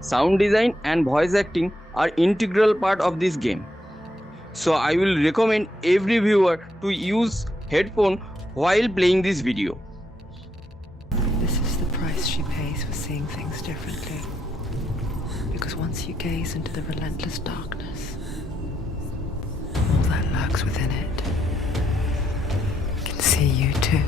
Sound design and voice acting are integral part of this game. So I will recommend every viewer to use headphone while playing this video. This is the price she pays for seeing things differently. Because once you gaze into the relentless darkness, all that lurks within it can see you too.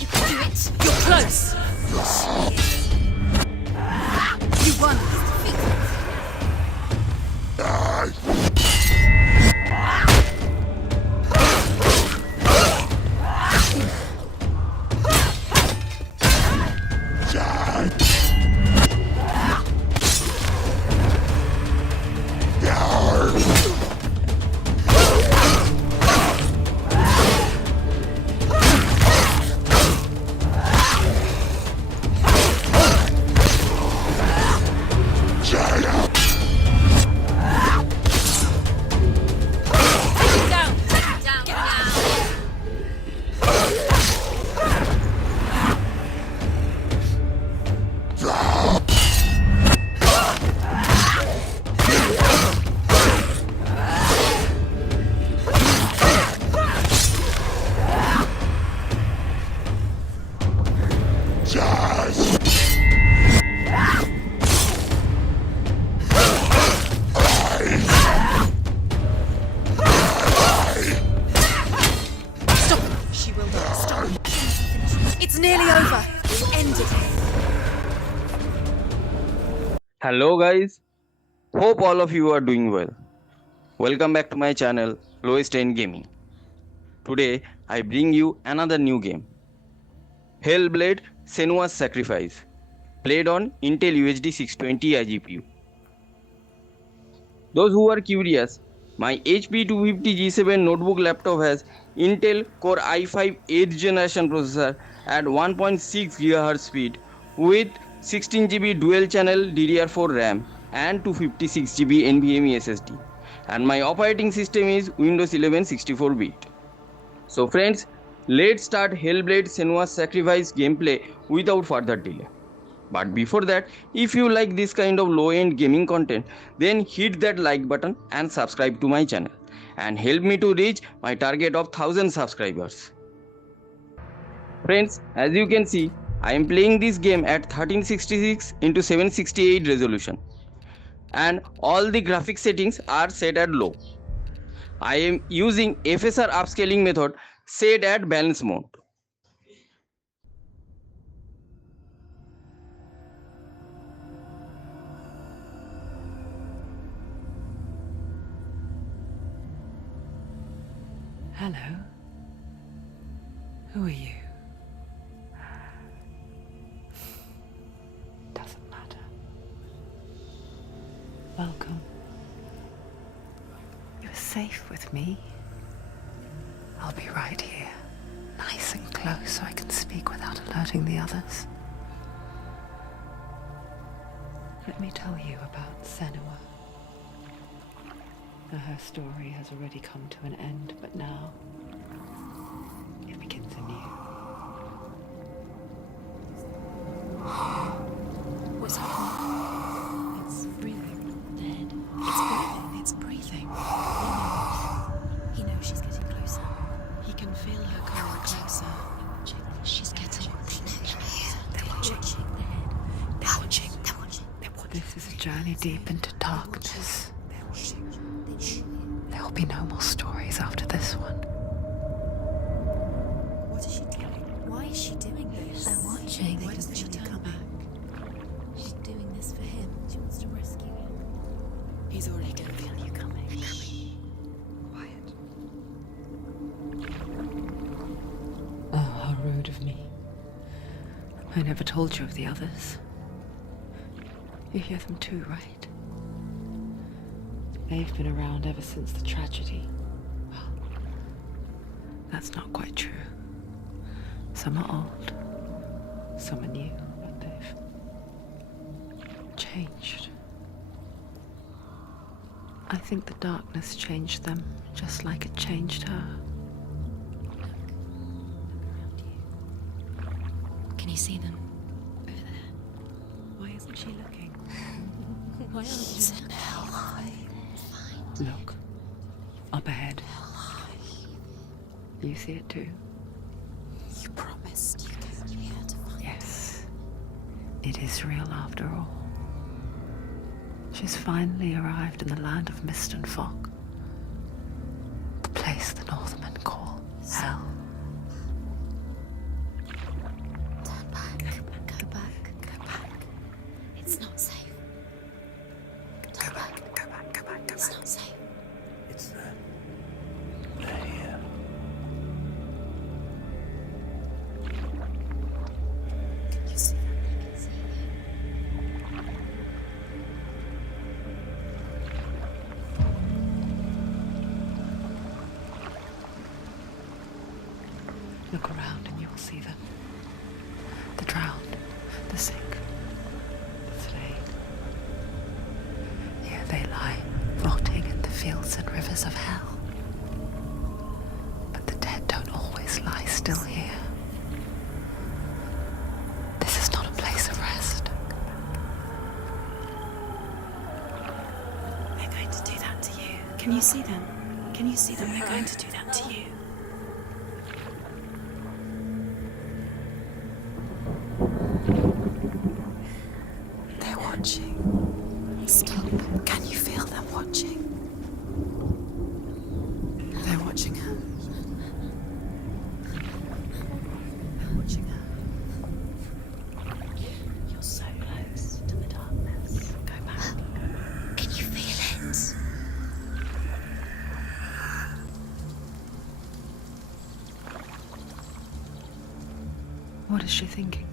You can do it. You're close. You won. It's nearly over. We'll end it. Hello guys, hope all of you are doing well. Welcome back to my channel Lowest End Gaming. Today I bring you another new game, Hellblade Senua's Sacrifice, played on Intel UHD 620 iGPU. Those who are curious, my HP 250G7 notebook laptop has Intel Core i5 8th generation processor at 1.6 GHz speed with 16GB Dual Channel DDR4 RAM and 256GB NVMe SSD, and my operating system is Windows 11 64-bit. So friends, let's start Hellblade Senua's Sacrifice gameplay without further delay. But before that, if you like this kind of low-end gaming content, then hit that like button and subscribe to my channel and help me to reach my target of 1000 subscribers. Friends, as you can see, I am playing this game at 1366 x 768 resolution and all the graphic settings are set at low. I am using FSR upscaling method set at balance mode. Hello. Who are you? Doesn't matter. Welcome. You're safe with me. I'll be right here, nice and close so I can speak without alerting the others. Let me tell you about Senua. Her story has already come to an end, but now it begins anew. What's happening? It's breathing. Dead. It's breathing. He knows she's getting closer. He can feel her coming closer. She's getting closer. They're watching. They're watching. This is a journey deep into darkness. There will be no more stories after this one. What is she doing? Why is she doing this? They're watching. Why doesn't she turn back? She's doing this for him. She wants to rescue him. He's already going to feel you coming. Quiet. Oh, how rude of me. I never told you of the others. You hear them too, right? They've been around ever since the tragedy. Well, that's not quite true. Some are old, some are new, but they've changed. I think the darkness changed them, just like it changed her. Can you see them? Over there. Why isn't she looking? Why aren't you? Look. Up ahead. You see it too? You promised you came here to find Yes. It is real after all. She's finally arrived in the land of mist and fog. The place the Northmen call Hell. Turn back. Go back. Go back. It's not safe. Turn back. Go back, go back, go It's back. not safe. It's them. They're here. You see them? I can see you. Look around and you will see them. The drowned, the sick, the slain. Here they lie, rotting in the fields and rivers of hell. But the dead don't always lie still here. This is not a place of rest. They're going to do that to you. Can you see them? Can you see them? They're going to do that to you. They're watching. Stop. Can you feel them watching? They're watching her. They're watching her. You're so close to the darkness. Go back. Can you feel it? What is she thinking?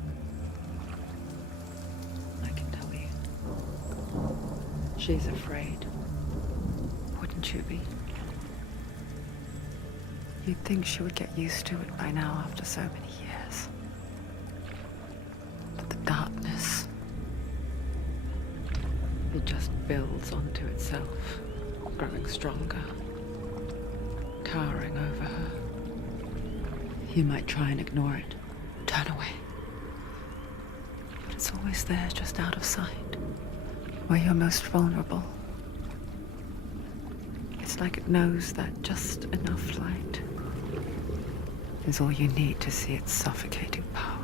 I can tell you. She's afraid. Wouldn't you be? You'd think she would get used to it by now after so many years. But the darkness, it just builds onto itself, growing stronger, towering over her. You might try and ignore it, turn away. But it's always there, just out of sight, where you're most vulnerable. It's like it knows that just enough light is all you need to see its suffocating power.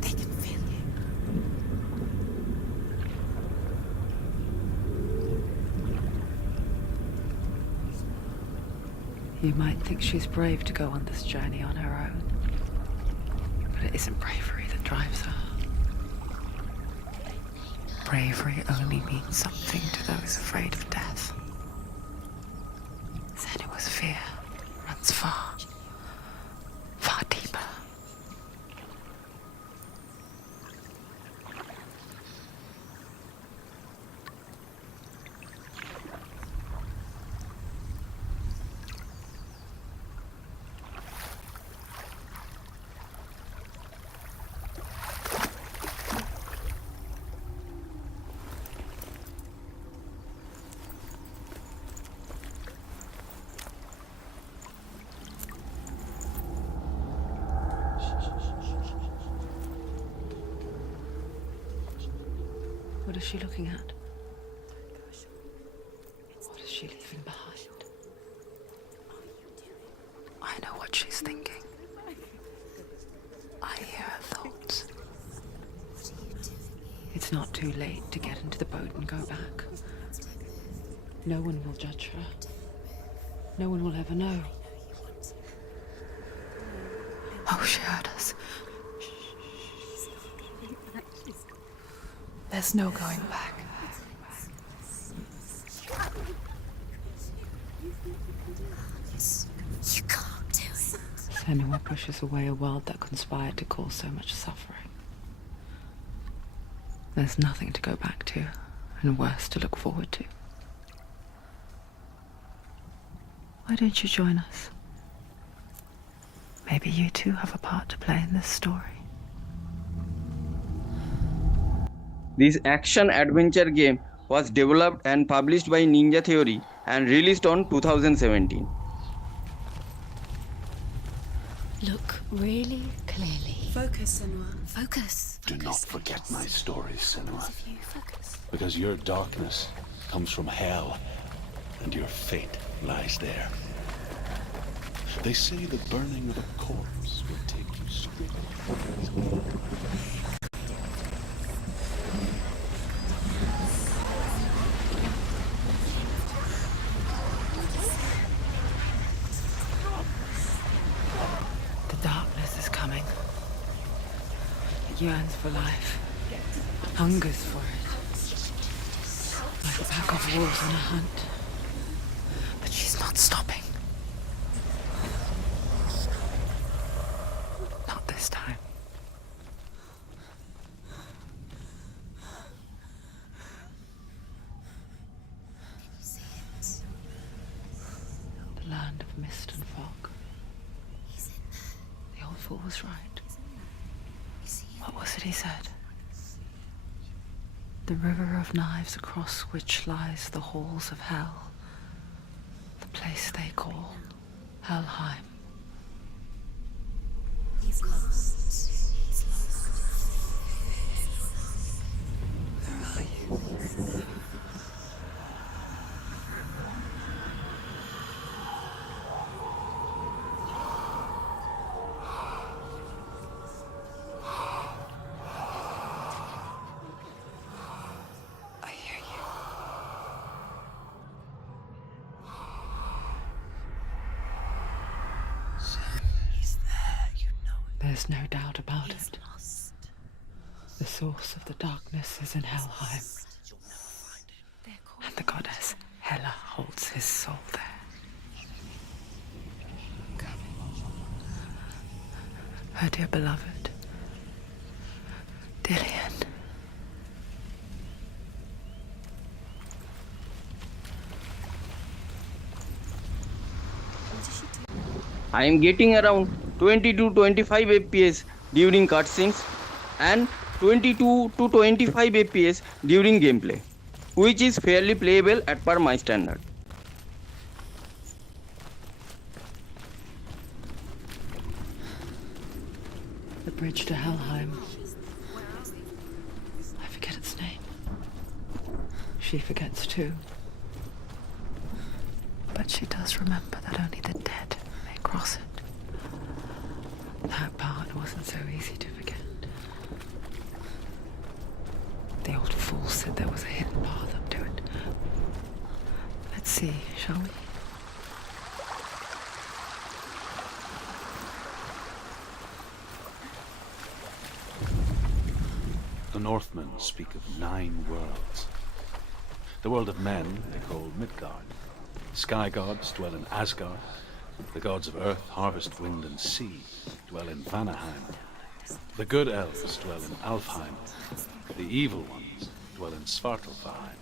They can feel you. You might think she's brave to go on this journey on her own, but it isn't bravery that drives her. Bravery only means something to those afraid of death. Senua's fear runs far, far deeper. What is she looking at? What is she leaving behind? I know what she's thinking. I hear her thoughts. It's not too late to get into the boat and go back. No one will judge her. No one will ever know. Oh, she heard us. There's no going back. You can't do it. Senua pushes away a world that conspired to cause so much suffering. There's nothing to go back to, and worse to look forward to. Why don't you join us? Maybe you too have a part to play in this story. This action-adventure game was developed and published by Ninja Theory and released on 2017. Look really clearly. Focus, Senua. Focus. Do not forget my stories, Senua. Both of you, focus. Because your darkness comes from hell, and your fate lies there. They say the burning of a corpse will take you straight. The darkness is coming. It yearns for life, hungers for it. Like a pack of wolves on a hunt. But she's not stopping. Not this time. See it. The land of mist and fog. He's in there. The old fool was right. You see him? What was it he said? The river of knives across which lies the halls of hell. The place they call Helheim. He's lost. He's lost. Where are you? I hear you. He's there, you know it. There's no doubt about He's it. lost. The source of the darkness is in Helheim, They're called. and the goddess Hela holds his soul there. Her dear beloved, Dillian. I am getting around 20 to 25 FPS during cutscenes and 22 to 25 FPS during gameplay, which is fairly playable as per my standard. The bridge to Helheim. I forget its name. She forgets too. But she does remember that only the dead may cross it. That part wasn't so easy to forget. The old fool said there was a hidden path up to it. Let's see, shall we? The Northmen speak of 9 worlds. The world of men they call Midgard. Sky gods dwell in Asgard. The gods of earth, harvest, wind, and sea dwell in Vanaheim. The good elves dwell in Alfheim. The evil ones dwell in Svartalfheim.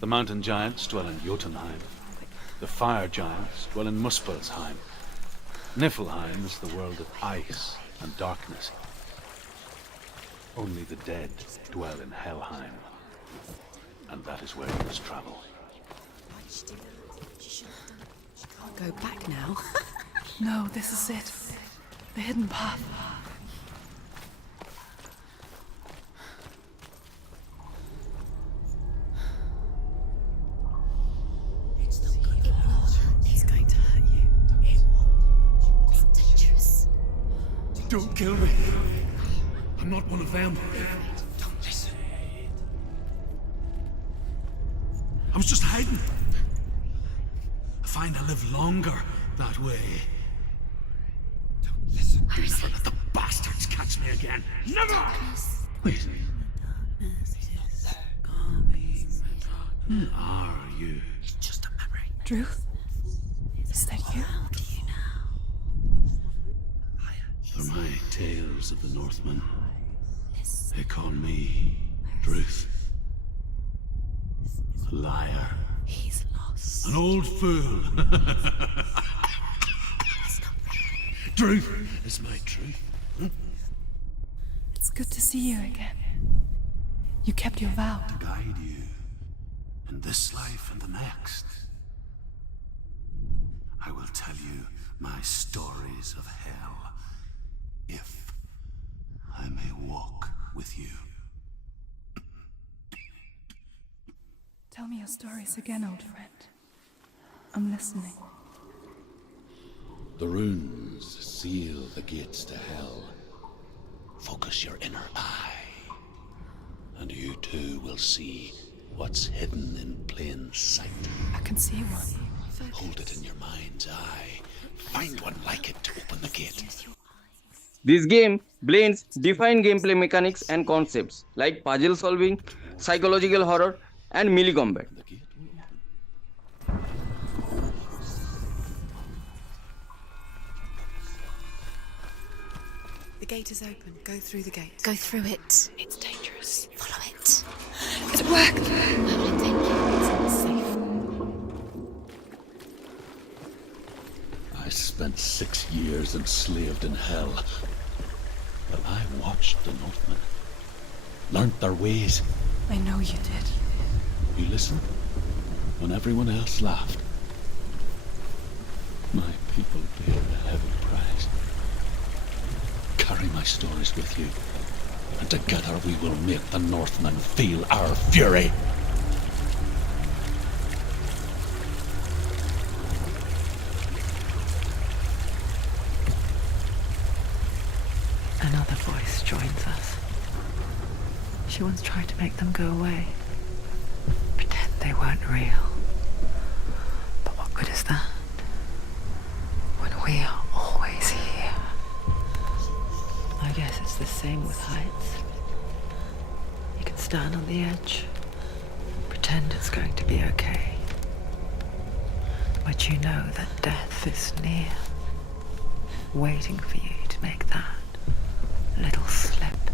The mountain giants dwell in Jotunheim. The fire giants dwell in Muspelheim. Niflheim is the world of ice and darkness. Only the dead dwell in Helheim. And that is where you must travel. Can't go back now. No, this is it. The hidden path. He's going to hurt you. It won't. It's dangerous. Don't kill me. I'm not one of them. Don't listen. I was just hiding. I find I live longer that way. Don't listen. Do never let the bastards catch me again. Never! Wait. Who are you? It's just a memory. Drew? Is that you? For my tales of the Northmen, they call me Druth. A liar. He's lost. An old fool. truth is my truth. It's good to see you again. You kept your vow. To guide you in this life and the next. I will tell you my stories of hell, if I may walk with you. Tell me your stories again, old friend. I'm listening. The runes seal the gates to hell. Focus your inner eye, and you too will see what's hidden in plain sight. I can see one. Hold it in your mind's eye. Find one like it to open the gate. This game blends defined gameplay mechanics and concepts like puzzle solving, psychological horror, and melee combat. The gate will open. The gate is open. Go through the gate. Go through it. It's dangerous. Follow it. It worked. Where will it take you? It's safe. I spent 6 years enslaved in hell. But I watched the Northmen. Learnt their ways. I know you did. You listened when everyone else laughed. My people paid a heavy price. Carry my stories with you, and together we will make the Northmen feel our fury. Another voice joins us. She once tried to make them go away. Pretend they weren't real. But what good is that? When we are always here. I guess it's the same with heights. You can stand on the edge, pretend it's going to be okay. But you know that death is near, waiting for you to make that little slip.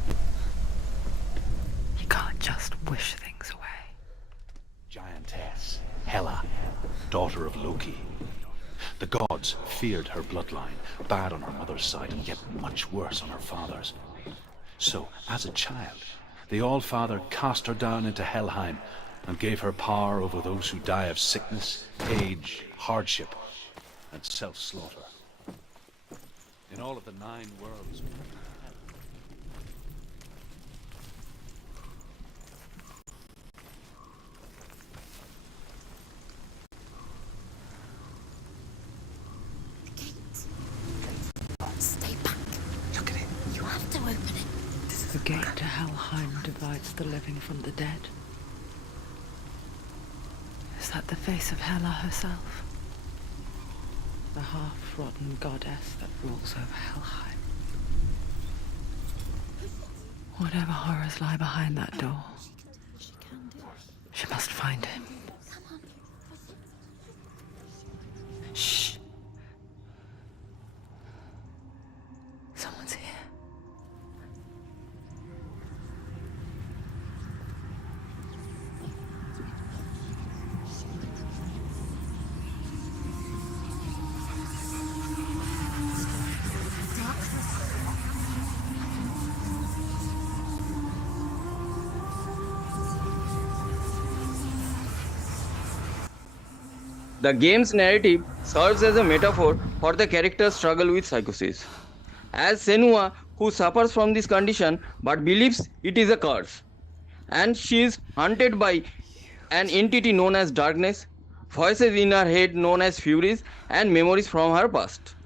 You can't just wish things away. Giantess, Hela, daughter of Loki. The gods feared her bloodline, bad on her mother's side and yet much worse on her father's. So, as a child, the All-Father cast her down into Helheim and gave her power over those who die of sickness, age, hardship, and self-slaughter. In all of the 9 worlds... Stay back. Look at it. You have to open it. The gate to Helheim divides the living from the dead. Is that the face of Hela herself? The half-rotten goddess that rules over Helheim. Whatever horrors lie behind that door, She can do it. she must find him. Shh. Someone's here. The game's narrative serves as a metaphor for the character's struggle with psychosis. As Senua, who suffers from this condition but believes it is a curse, and she is haunted by an entity known as darkness, voices in her head known as furies, and memories from her past.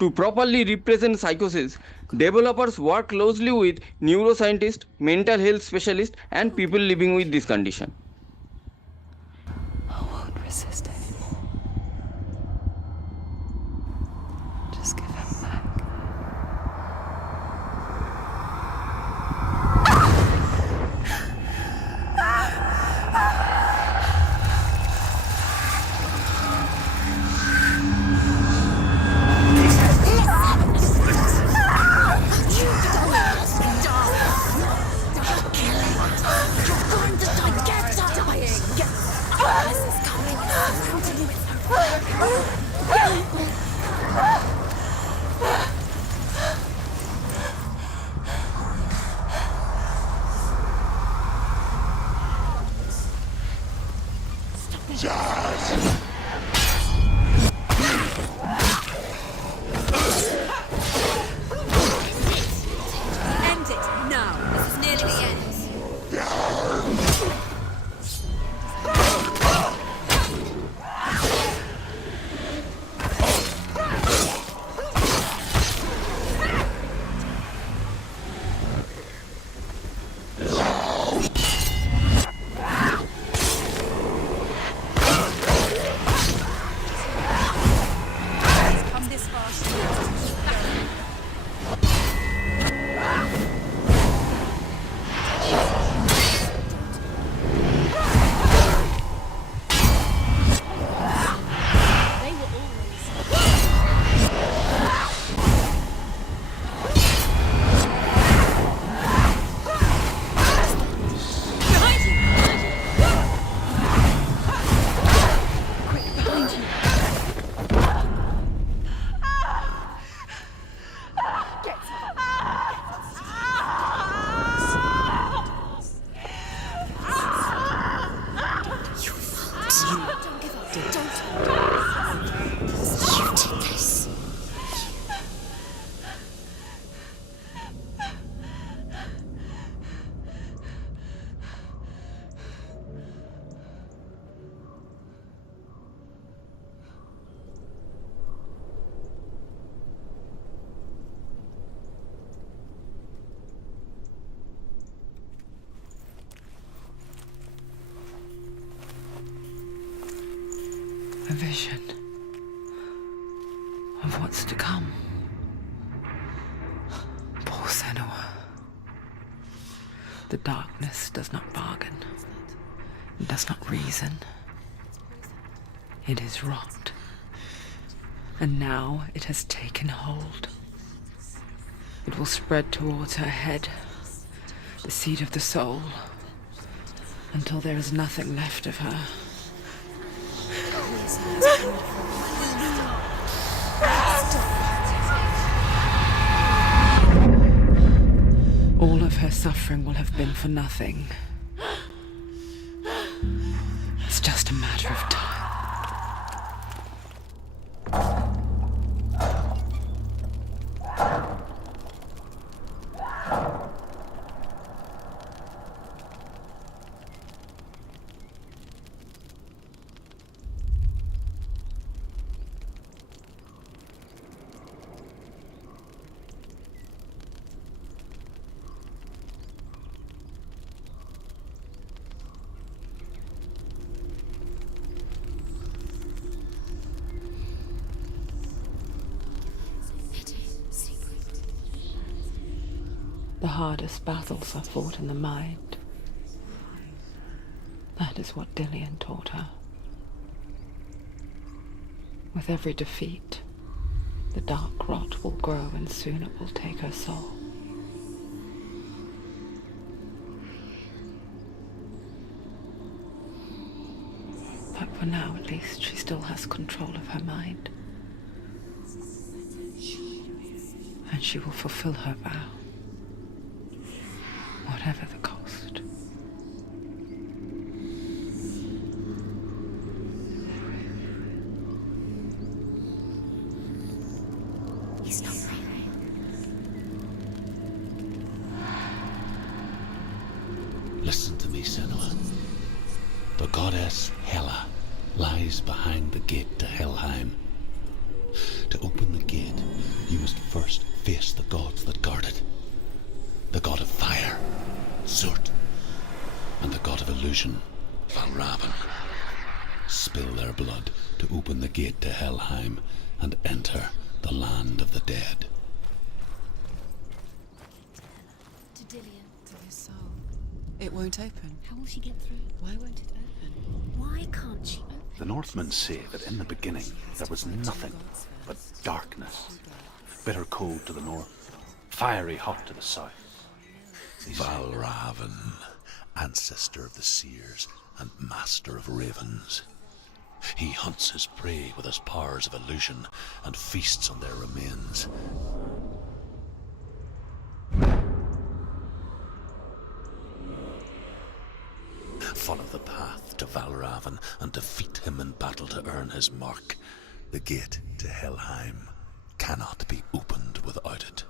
To properly represent psychosis, developers work closely with neuroscientists, mental health specialists, and people living with this condition. I won't resist anymore. Just give him back. You're going to die. Get dying. This is coming. End it now. This is nearly the end. Come this far. They were always. Behind you! Quick, behind you! You won't. Don't give up. Don't. You did this. A vision of what's to come. Poor Senua. The darkness does not bargain. It does not reason. It is rot. And now it has taken hold. It will spread towards her head, the seat of the soul, until there is nothing left of her. All of her suffering will have been for nothing. It's just a matter of time. The hardest battles are fought in the mind. That is what Dillian taught her. With every defeat, the dark rot will grow and soon it will take her soul. But for now, at least, she still has control of her mind. And she will fulfill her vow. Whatever the cost. He's not breathing. Listen to me, Senua. The goddess Hela lies behind the gate to Helheim. To open the gate, you must first face the gods that guard it. The god of fire, Zurt, and the god of illusion, Valravan. Spill their blood to open the gate to Helheim and enter the land of the dead. To Dillian. To his soul. It won't open. How will she get through? Why won't it open? Why can't she open? The Northmen say that in the beginning there was nothing but darkness. Bitter cold to the north, fiery hot to the south. Valravan, ancestor of the seers and master of ravens. He hunts his prey with his powers of illusion and feasts on their remains. Follow the path to Valravan and defeat him in battle to earn his mark. The gate to Helheim cannot be opened without it.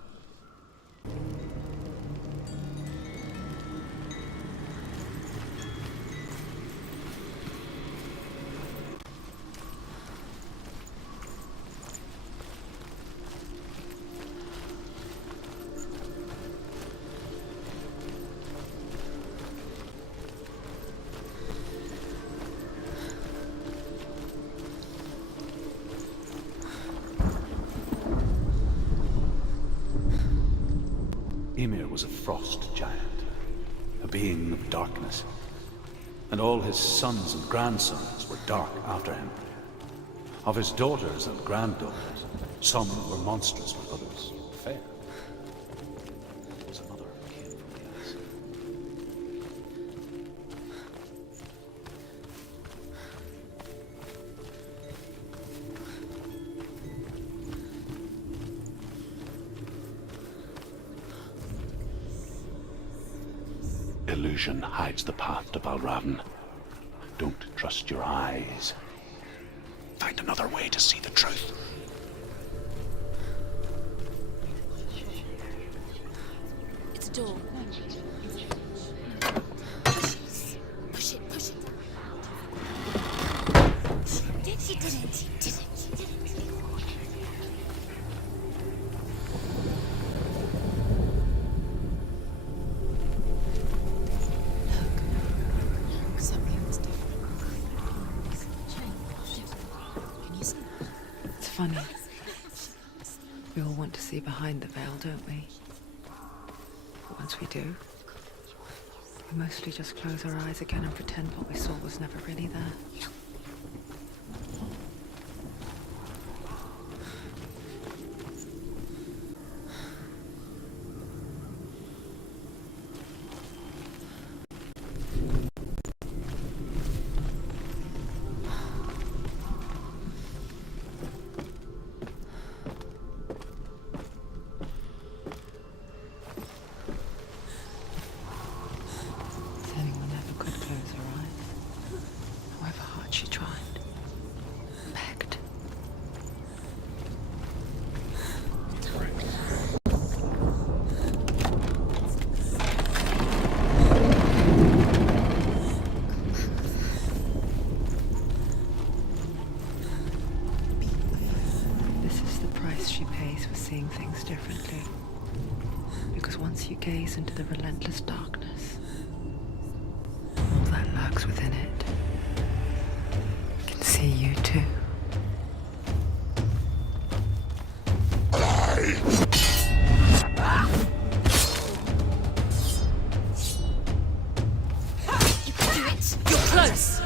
Ymir was a frost giant, a being of darkness, and all his sons and grandsons were dark after him. Of his daughters and granddaughters, some were monstrous, but others fair. As another came from the ice. Illusion hides the path to Valravan. Don't trust your eyes. Find another way to see the truth. It's a door. Push it, push it. She didn't. She didn't. Something's different. Can you see? It's funny. We all want to see behind the veil, don't we? But once we do, we mostly just close our eyes again and pretend what we saw was never really there. Senua never could close her eyes, however hard she tried. Begged. This is the price she pays for seeing things differently. Because once you gaze into the relentless darkness, all that lurks within it can see you too. You can do it. You're close.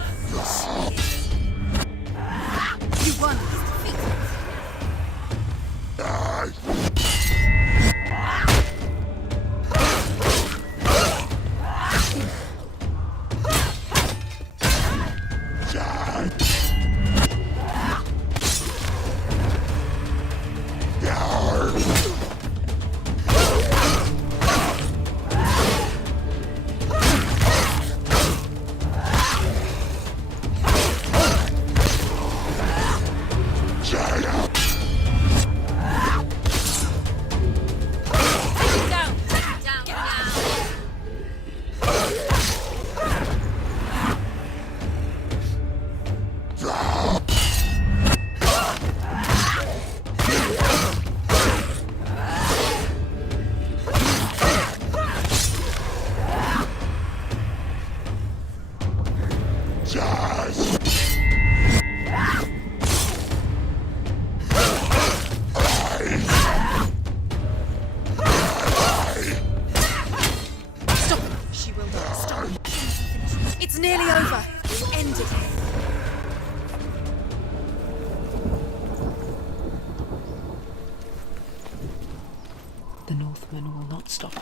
You won. Down. Down. Get down. Stop it. She will not stop. It's nearly over. You ended it. The Northmen will not stop her.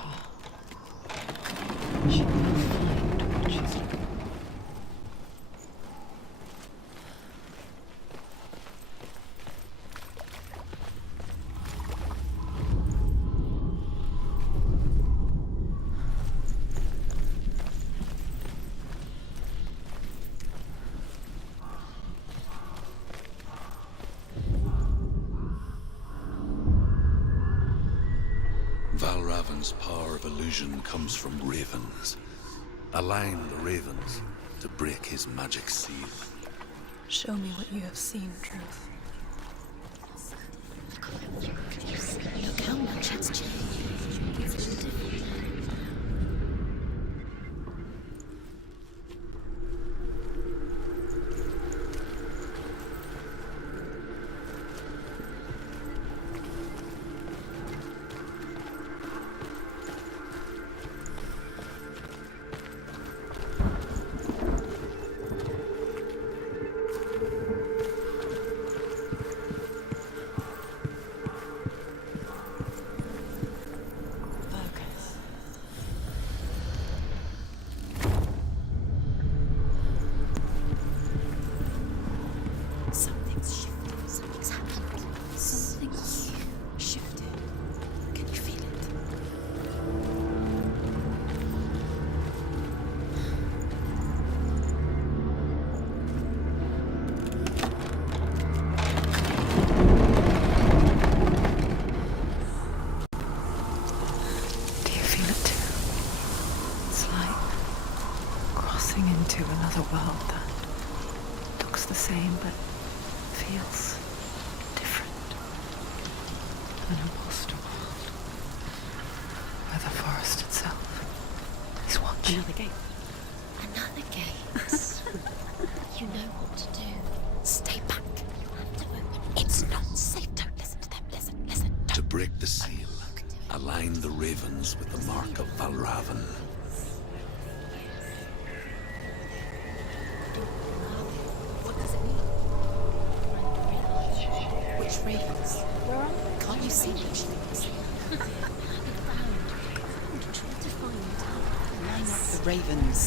She will find what she's looking for. Dragon's power of illusion comes from ravens. Align the ravens to break his magic seal. Show me what you have seen, Truth. Look how much has changed. It's been different. Something's shifted. Something's happened. Something's shifted. Can you feel it? Do you feel it too? It's like crossing into another world that looks the same but feels different. An imposter world where the forest itself is watching. Another gate. Another gate. You know what to do. Stay back. You have to open. It's not safe. Don't listen to them. Listen. To break the seal, align the ravens with the mark of Valravan. What does it mean? Which ravens? Where are they? Can't you see which ravens? Line up the ravens.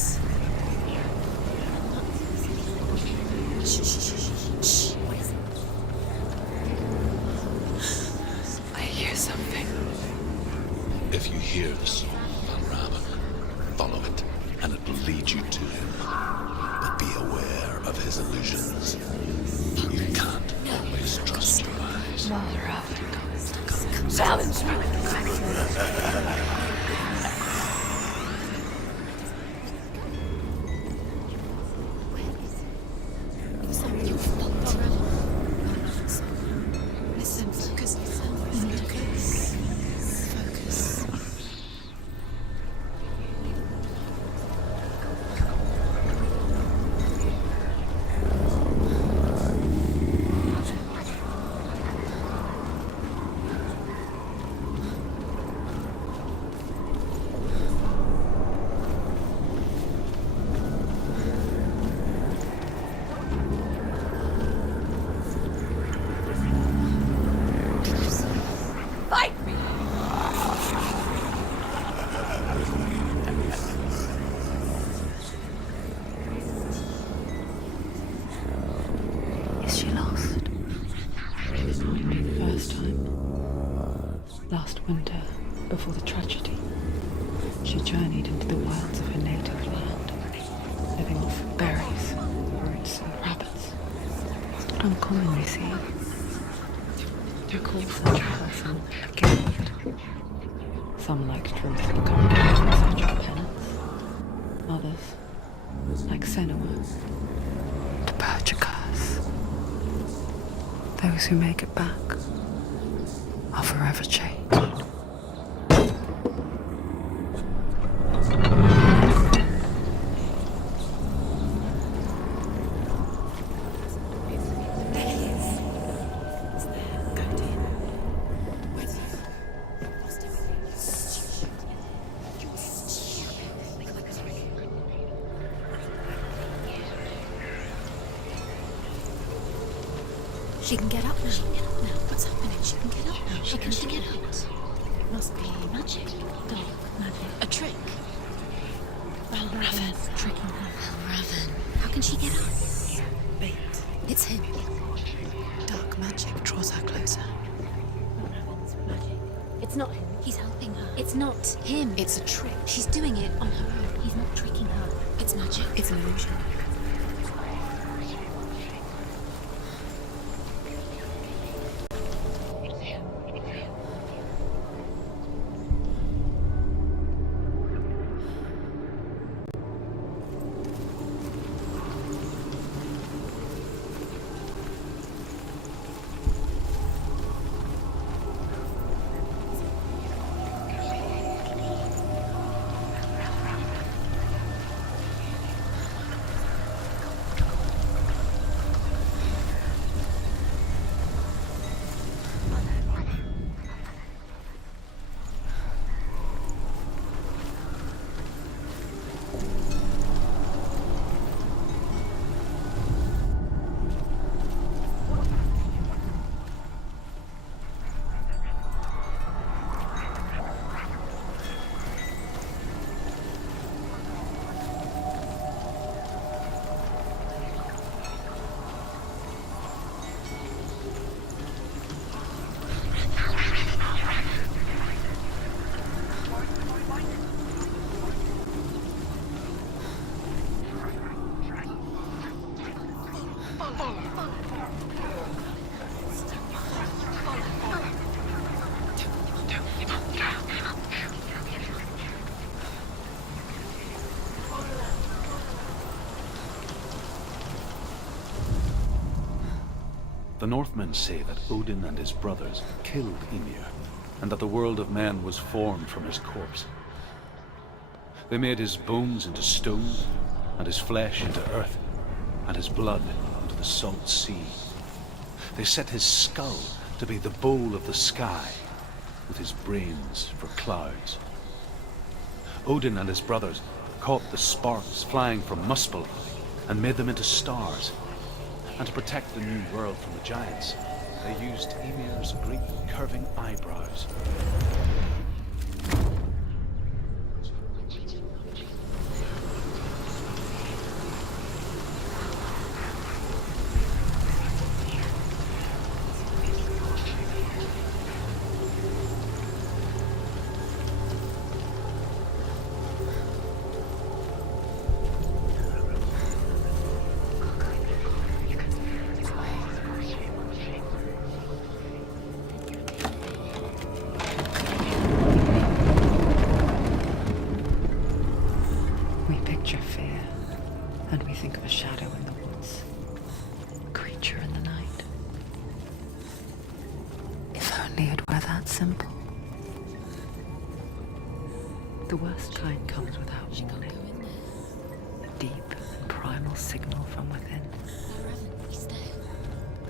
Shh. What is it? I hear something. If you hear the song of Valravan, follow it, and it will lead you to him. But be aware of his illusions. You can't always trust your eyes. Mother of Balance. Listen, focus. Focus. Fight me! Is she lost? First time. Last winter, before the tragedy, she journeyed into the wilds of her native land, living off berries, roots, and rabbits. It's not uncommon, you see. To call such a person a gift. Some, like Truth, become such a penance. Others, like Senua, to purge a curse. Those who make it back are forever changed. She can get up now. What's happening? She can get up now. How can she get out? It must be magic. Dark magic. A trick. Valravan tricking her. Valravan. How can she get up? Bait. It's him. Dark magic draws her closer. It's not him. He's helping her. It's not him. It's a trick. She's doing it on her own. He's not tricking her. It's magic. It's an illusion. The Northmen say that Odin and his brothers killed Ymir, and that the world of men was formed from his corpse. They made his bones into stone, and his flesh into earth, and his blood into the salt sea. They set his skull to be the bowl of the sky, with his brains for clouds. Odin and his brothers caught the sparks flying from Muspel and made them into stars. And to protect the new world from the giants, they used Ymir's great curving eyebrows. We picture fear, and we think of a shadow in the woods, a creature in the night. If only it were that simple. The worst kind comes without She can't warning. go in there. A deep and primal signal from within. Her oven will be stale.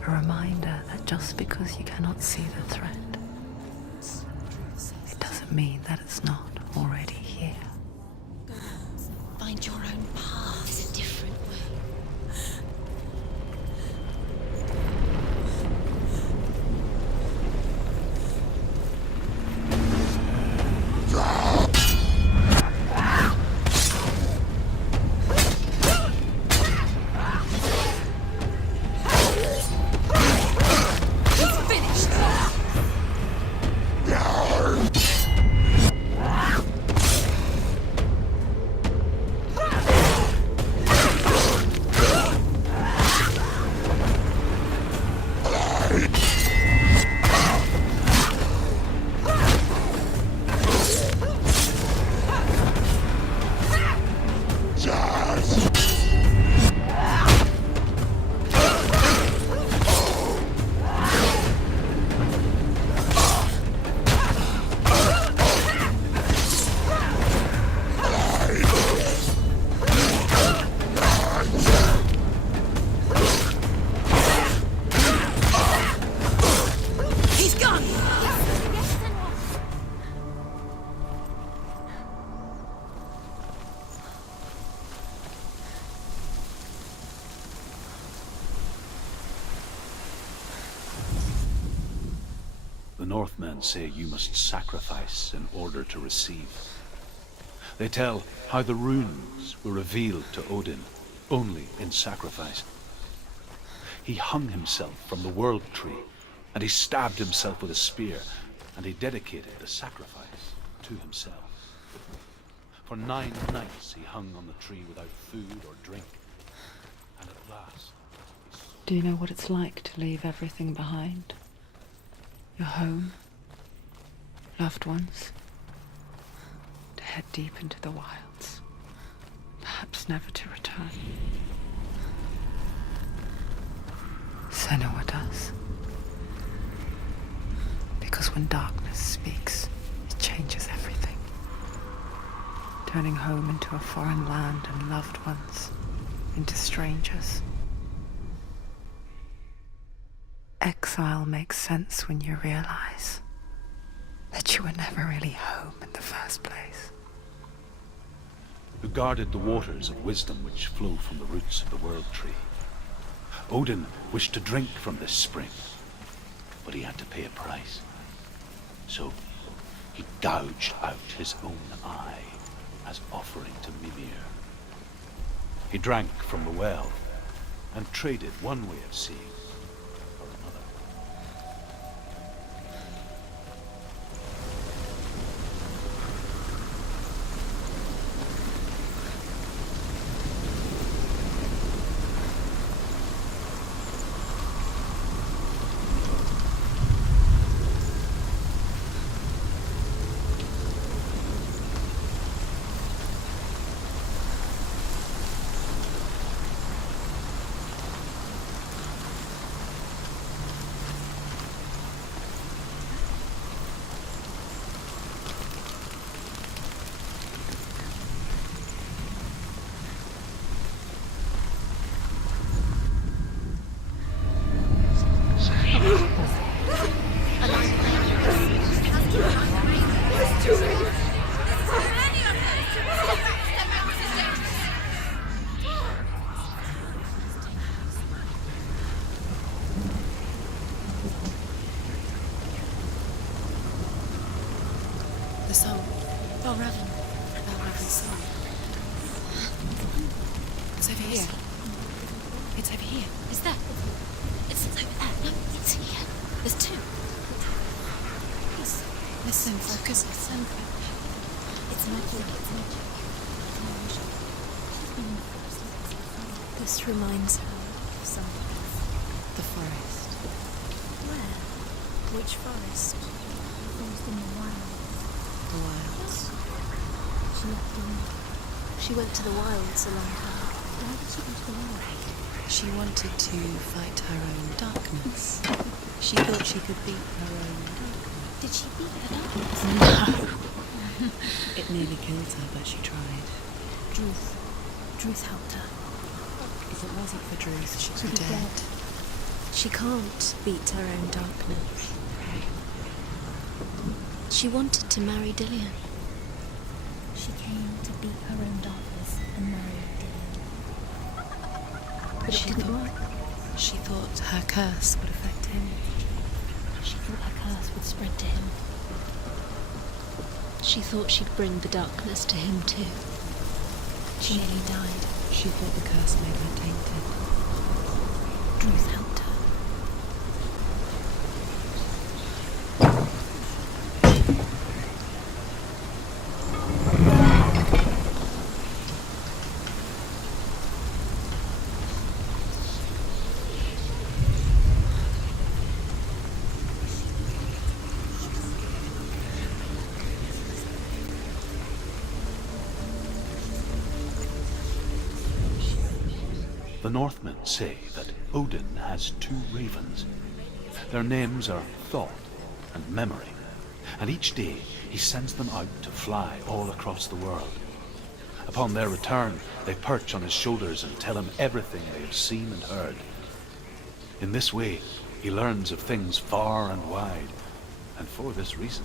A reminder that just because you cannot see the threat, it doesn't mean that it's not already here. Find your own path. It's a different way. It's finished. He's gone. The Northmen say you must sacrifice in order to receive. They tell how the runes were revealed to Odin only in sacrifice. He hung himself from the world tree, and he stabbed himself with a spear, and he dedicated the sacrifice to himself. For 9 nights he hung on the tree without food or drink, and at last he saw. Do you know what it's like to leave everything behind? Your home, loved ones, to head deep into the wilds, perhaps never to return. Senua does. Because when darkness speaks, it changes everything, turning home into a foreign land and loved ones into strangers. Exile makes sense when you realize that you were never really home in the first place. Who guarded the waters of wisdom which flow from the roots of the world tree. Odin wished to drink from this spring, but he had to pay a price. So he gouged out his own eye as offering to Mimir. He drank from the well and traded one way of seeing for another. Raven. Raven's son. It's over here. It's over here. Is that? It's over there. No, it's here. There's two. Please, Listen, focus. listen. It's magic. It's magic. This reminds her of something. The forest. Where? Which forest? The forest in the wild. The wilds. She left the wild. She went to the wilds a long time. Why did she go to the wild? She wanted to fight her own darkness. She thought she could beat her own darkness. Did she beat her darkness? No. It nearly killed her, but she tried. Druth helped her. If it wasn't for Druth, she'd She'd be be dead. She can't beat her own darkness. She wanted to marry Dillian. She came to beat her own darkness and marry Dillian. But it didn't work. She thought her curse would affect him. She thought her curse would spread to him. She thought she'd bring the darkness to him too. She nearly died. She thought the curse made her tainted. Druth helped her. The Northmen say that Odin has two ravens. Their names are Thought and Memory, and each day he sends them out to fly all across the world. Upon their return, they perch on his shoulders and tell him everything they have seen and heard. In this way, he learns of things far and wide, and for this reason,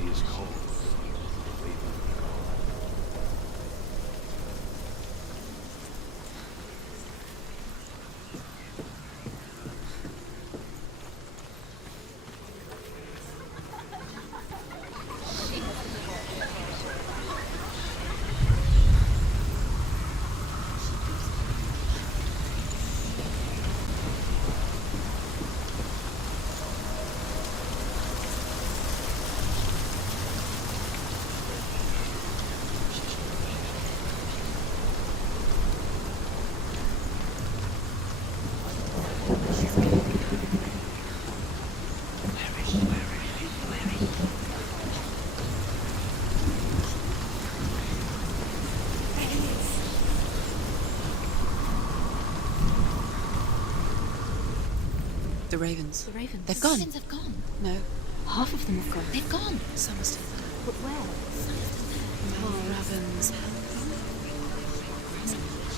he is called Raven. The ravens. The ravens. They've gone. The ravens have gone. No. Half of them have gone. They've gone. Some are still there. But where? Oh, ravens.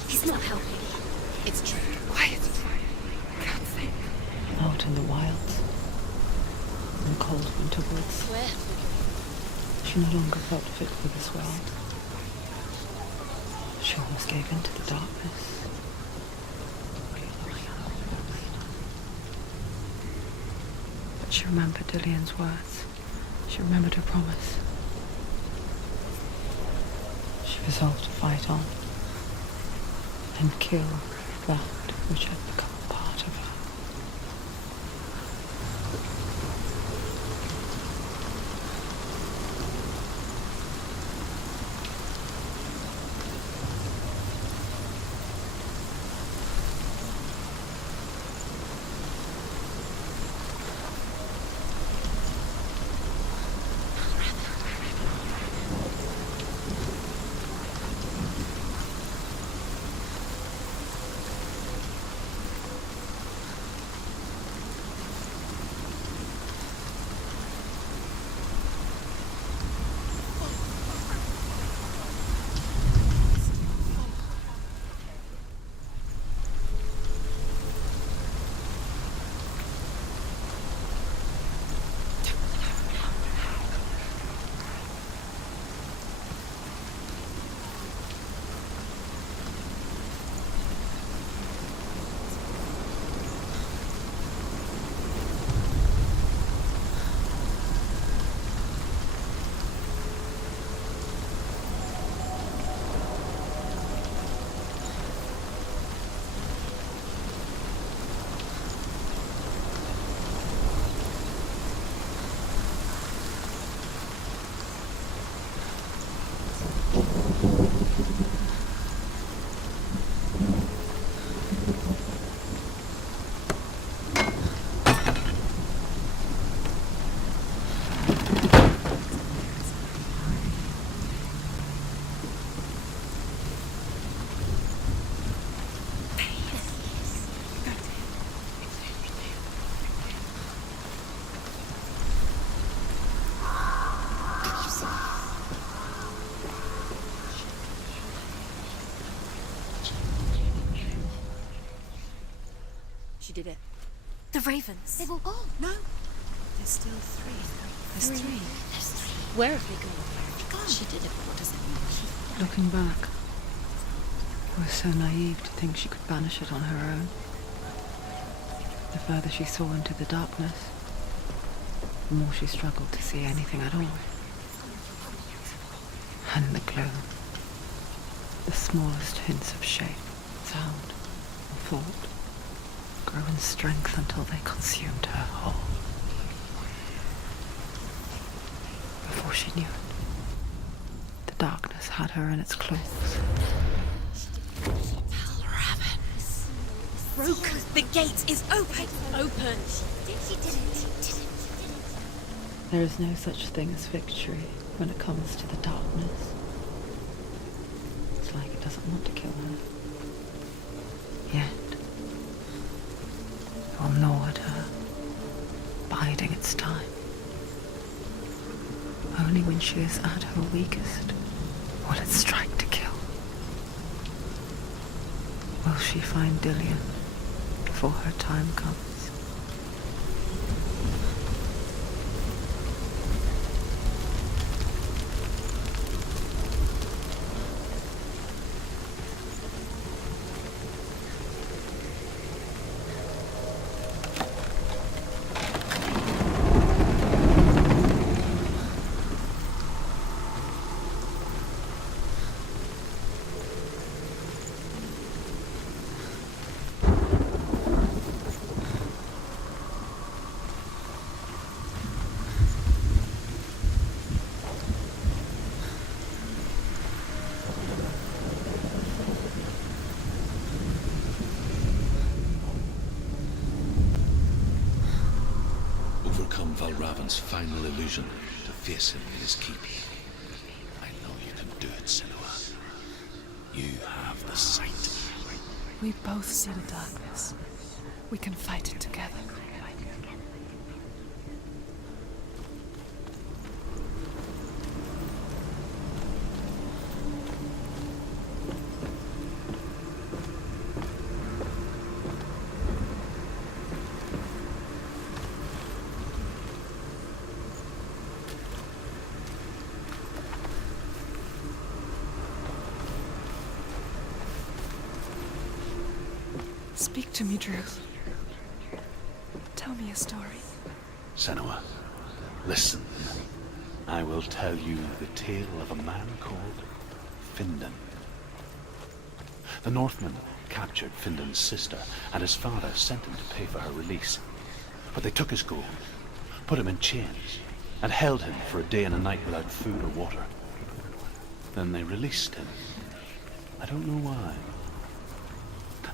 He's not helping. It's true. Quiet. Can't think. Out in the wilds. In the cold winter woods. Where? She no longer felt fit for this world. She almost gave in to the darkness. But she remembered Dillian's words. She remembered her promise. She resolved to fight on and kill that which had become a part of her. did it. The ravens. They've all gone. No. There's still three. There's three. There's three. Where have they gone? Where have they gone? She did it, but what does it mean? Looking back, I was so naive to think she could banish it on her own. The further she saw into the darkness, the more she struggled to see anything at all. And in the gloom, the smallest hints of shape, sound, or thought grew in strength until they consumed her whole. Before she knew it, the darkness had her in its claws. Ravens. Broke. The gate is open. Open. She did it. There is no such thing as victory when it comes to the darkness. It's like it doesn't want to kill her. Yet, it will gnaw at her, biding its time. Only when she is at her weakest will it strike to kill. Will she find Dillian before her time comes? Overcome Valravan's final illusion to face him in his keep. I know you can do it, Senua. You have the sight. We both see the darkness. We can fight it together. Speak to me, Drew. Tell me a story. Senua, listen. I will tell you the tale of a man called Findan. The Northmen captured Findan's sister, and his father sent him to pay for her release. But they took his gold, put him in chains, and held him for a day and a night without food or water. Then they released him. I don't know why.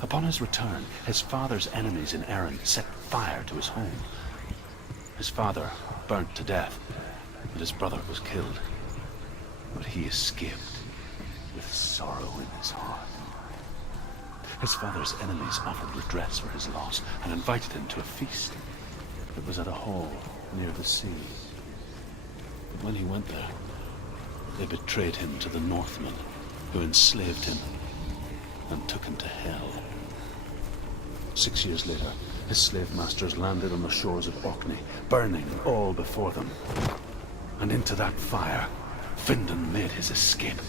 Upon his return, his father's enemies in Erin set fire to his home. His father burnt to death, and his brother was killed. But he escaped with sorrow in his heart. His father's enemies offered redress for his loss and invited him to a feast. It was at a hall near the sea. But when he went there, they betrayed him to the Northmen, who enslaved him and took him to hell. 6 years later, his slave masters landed on the shores of Orkney, burning all before them. And into that fire, Findan made his escape.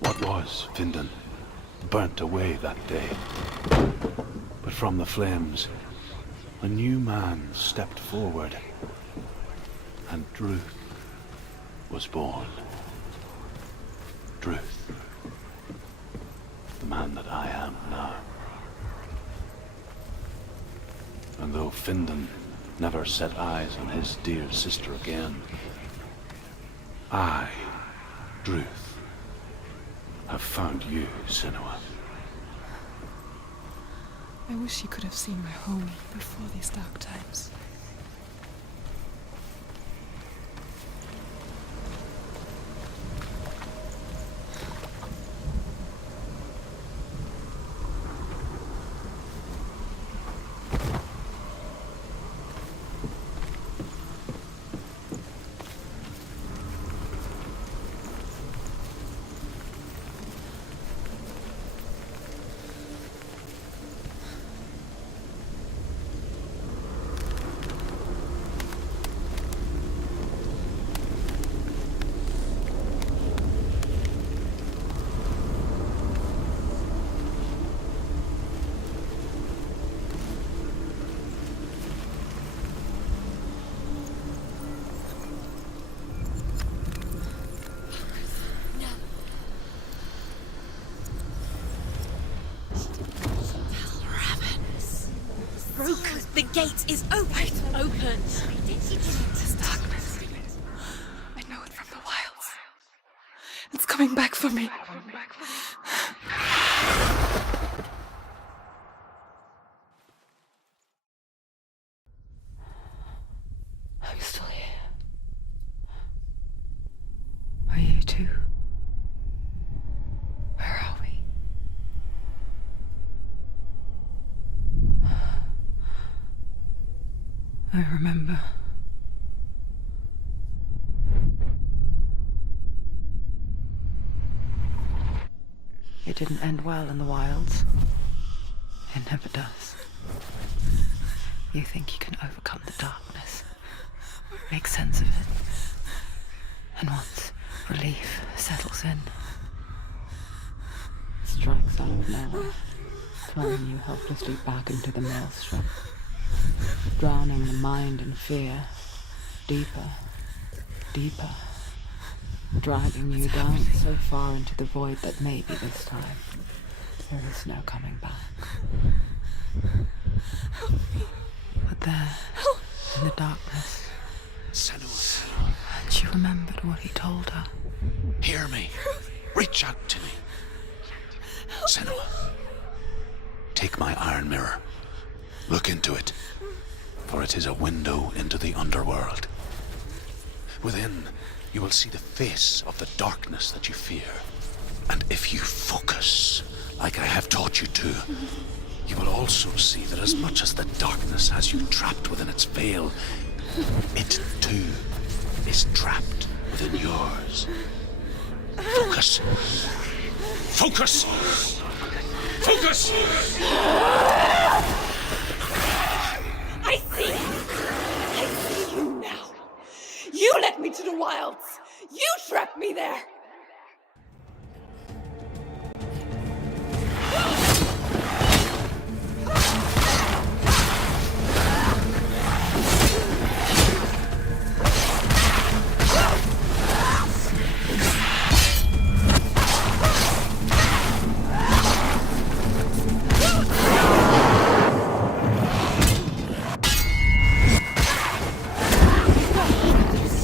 What was Findan burnt away that day. But from the flames, a new man stepped forward, and Druth was born. Druth. The man that I am now. And though Findan never set eyes on his dear sister again, I, Druth, have found you, Senua. I wish you could have seen my home before these dark times. gate is open. Open. This darkness. I know it from the wilds. It's coming back for me. I'm still here. Are you too? Where are we? I remember. It didn't end well in the wilds. It never does. You think you can overcome the darkness, make sense of it, and once relief settles in, it strikes out of nowhere, throwing you helplessly back into the maelstrom, drowning the mind in fear, deeper, deeper, dragging you down so far into the void that maybe this time there is no coming back. But there, in the darkness, Senua, she remembered what he told her. hear me. Reach out to me. Senua, take my iron mirror. Look into it, for it is a window into the underworld. Within, you will see the face of the darkness that you fear. And if you focus, like I have taught you to, you will also see that as much as the darkness has you trapped within its veil, it too is trapped within yours. Focus. Focus! Focus! I see you now. You led me to the wilds. You trapped me there.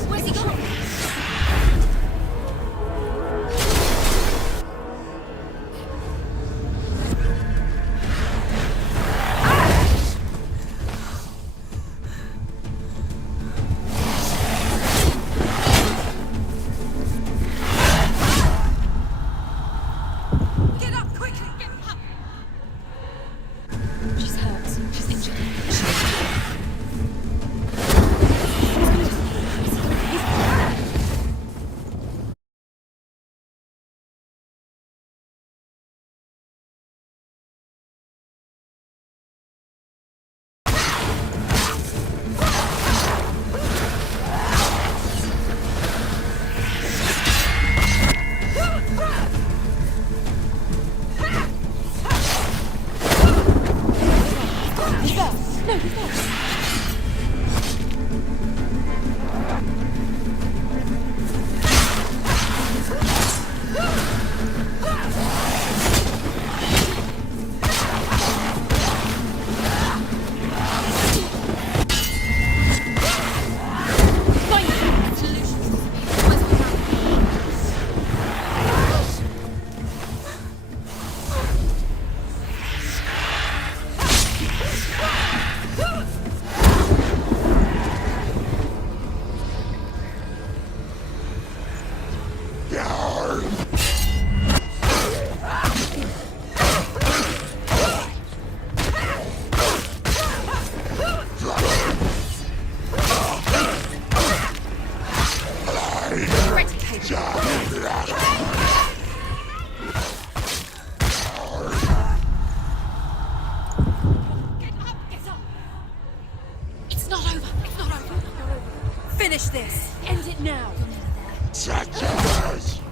Where's he going? Get up quickly! Get up! She's hurt. She's injured. It's not over. It's not over. Finish this. End it now. You're nearly there.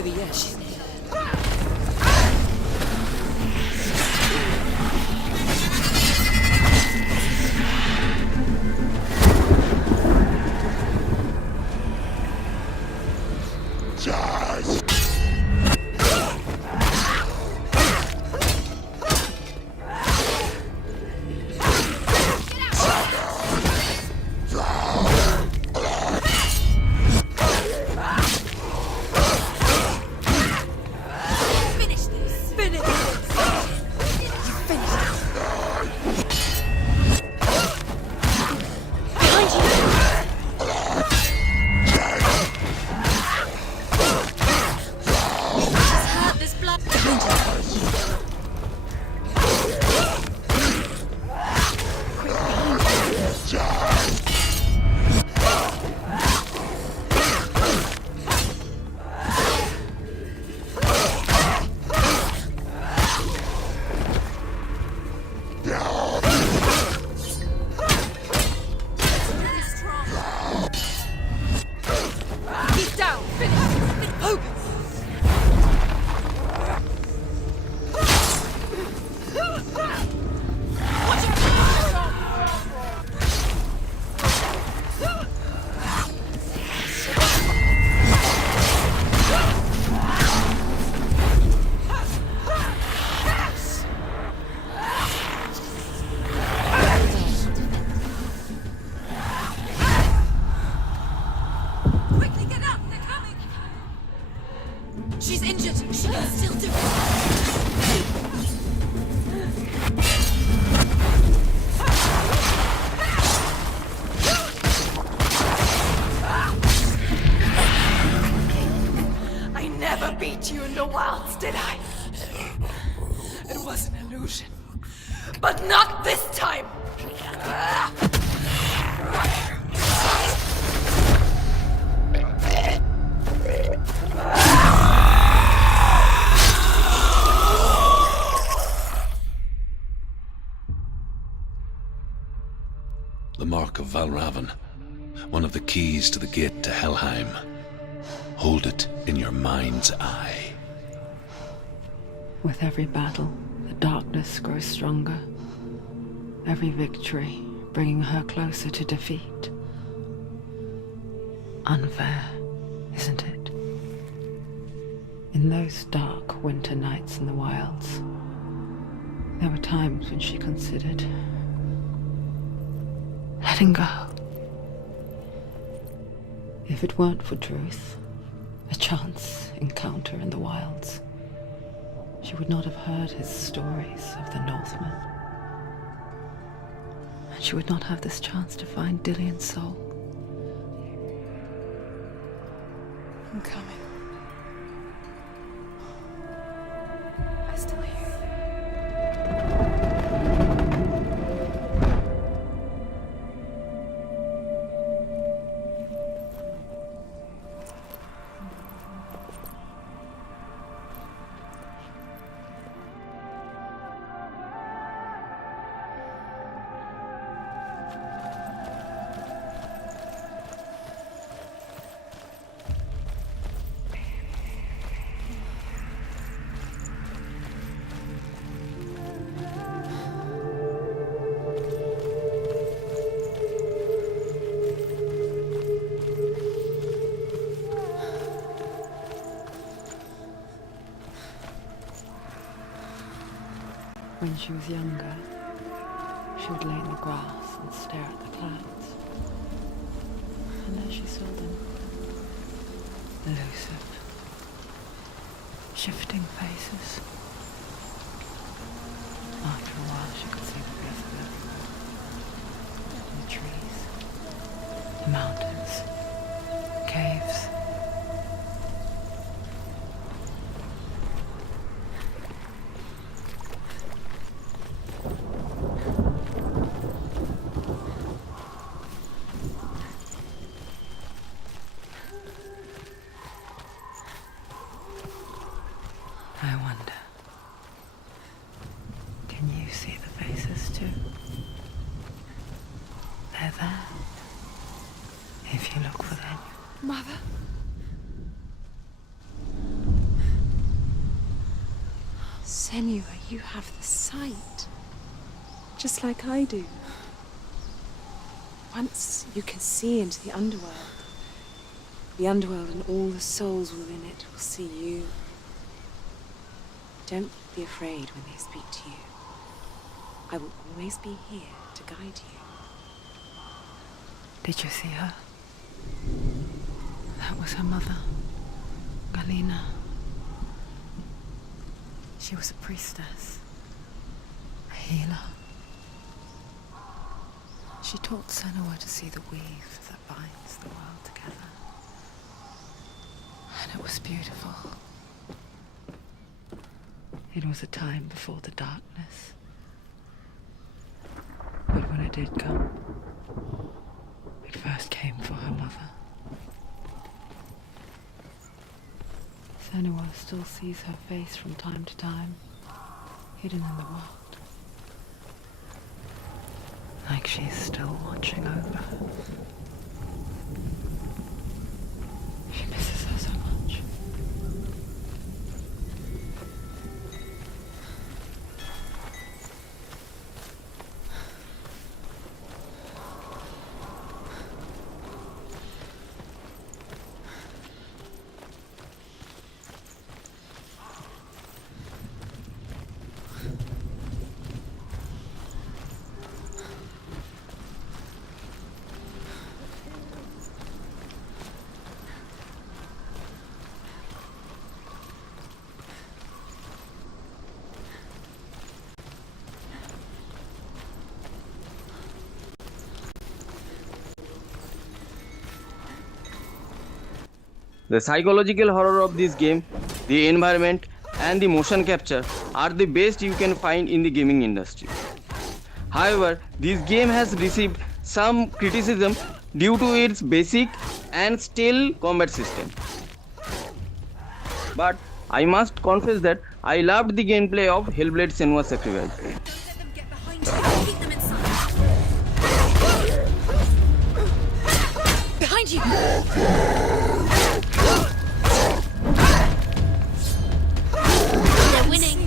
over yet. She's near. She's injured. She can still do it. I never beat you in the wilds, did I? It was an illusion. But not this time! The Mark of Valravan, one of the keys to the gate to Helheim. Hold it in your mind's eye. With every battle, the darkness grows stronger. Every victory bringing her closer to defeat. Unfair, isn't it? In those dark winter nights in the wilds, there were times when she considered letting go. If it weren't for truth, a chance encounter in the wilds, she would not have heard his stories of the Northmen. And she would not have this chance to find Dillion's soul. I'm coming. I still hear you. When she was younger, she would lay in the grass and stare at the clouds. And as she saw them, elusive, shifting faces. After a while, she could see the face of everyone. The trees, the mountains, caves. I wonder, can you see the faces too? They're there, if you look for them. Mother? Senua, you have the sight. Just like I do. Once you can see into the underworld and all the souls within it will see you. Don't be afraid when they speak to you. I will always be here to guide you. Did you see her? That was her mother, Galina. She was a priestess, a healer. She taught Senua to see the weave that binds the world together. And it was beautiful. It was a time before the darkness. But when it did come, it first came for her mother. Senua still sees her face from time to time, hidden in the world. Like she's still watching over her. She misses her so much. The psychological horror of this game, the environment, and the motion capture are the best you can find in the gaming industry. However, this game has received some criticism due to its basic and stale combat system. But I must confess that I loved the gameplay of Hellblade Senua Sacrifice. Don't let them get behind you. Keep them inside. Behind you! They're winning.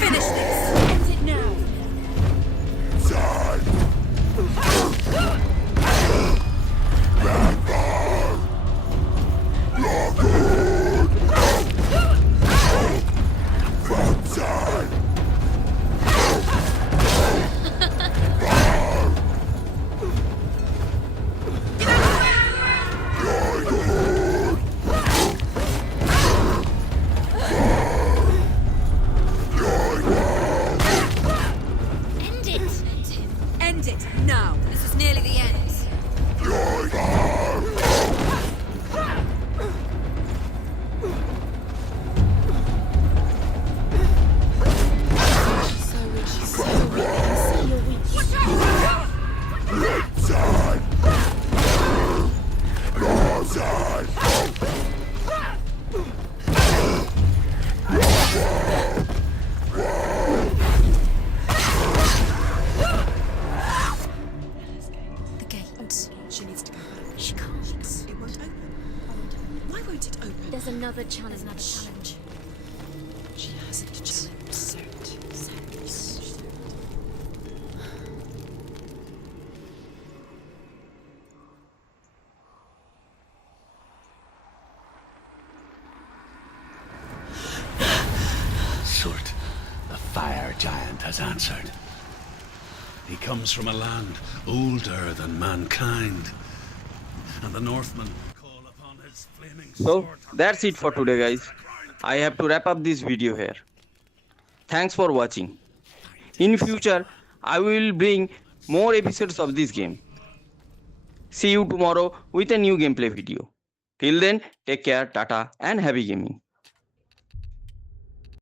Finish this! End it now! End it! End it now! This is nearly the end. The gate. She needs to go back. She can't. It won't open. Why won't it open? There's another challenge. She hasn't challenged. Surt, the fire giant has answered. He comes from a land older than mankind, and the Northmen call upon his flaming So sword. that's it for today, guys. I have to wrap up this video here. Thanks for watching. In future, I will bring more episodes of this game. See you tomorrow with a new gameplay video. Till then, take care, tata, and happy gaming.